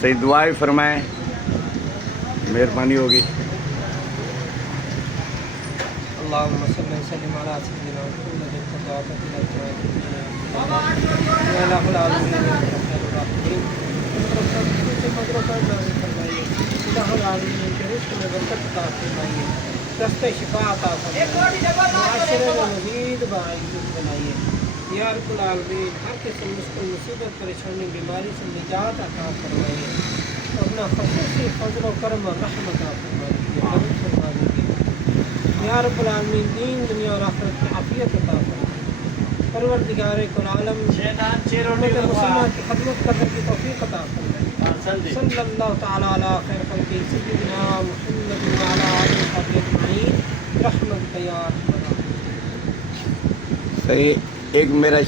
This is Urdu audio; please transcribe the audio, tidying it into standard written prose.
صحیح دعا بھی فرمائیں، مہربانی ہوگی۔ اللهم صل وسلم على سيدنا محمد وعلى آله رستے شفا عطا فرمائیے، معاشرے میں مزید باعزت بنائیے یا رب العالمین۔ ہر قسم مشکل مصیبت پریشانی بیماری سے نجات عطا فرمائیے، اپنا خصوصی فضل و کرم اور رحمت عطا فرمائیے، رحمت فرما دیجیے یا رب العالمین۔ دین دنیا اور آخرت کی عافیت عطا فرمائیے، پروردگار کل عالم امت مسلمہ کی خدمت کرنے کی توفیق عطا فرمائیے۔ صلی اللہ تعالی علی خیر خلقہ سیدنا محمد وعلی آلہ وصحبہ اجمعین برحمتک یا ارحم الراحمین۔ صحیح ایک میرا